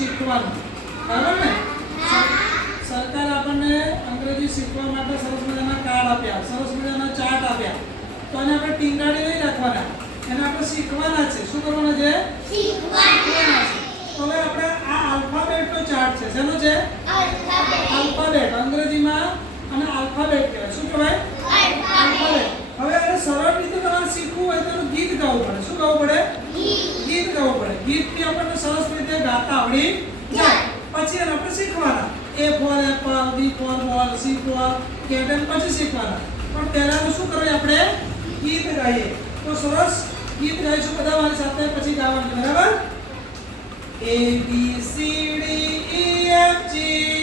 શીખવાનું. બરાબર ને? સરકાર આપણને અંગ્રેજી શીખવા માટે સરસ મજાના કાર્ડ આપ્યા સરસ મજાના ચાર્ટ આપ્યા. તો એને આપણે ટીંગાડી નહીં રાખવાના. એને આપણે શીખવાના છે. શું કરવાના છે? શીખવાના છે. તો હવે આપણે આ આલ્ફાબેટનો ચાર્ટ છે. શેનો છે? આલ્ફાબેટ. અંગ્રેજીમાં અને આલ્ફાબેટ કહેવાય. શું કહેવાય? આલ્ફાબેટ. હવે આને સરળ રીતે તમારે શીખવું હોય તો ગીત ગાવું પડે. શું ગાવું પડે? ગીત. વાંચતા આવડી જાય. પછી એને આપણે શીખવાના. A for apple B for ball C for captain પછી શીખવાના. પણ પહેલાં શું કરવું આપણે? ગીત ગાઈએ. તો સરસ ગીત ગાઈશું બધા મારી સાથે પછી ગાવાનું બરાબર? એ બી C D E F G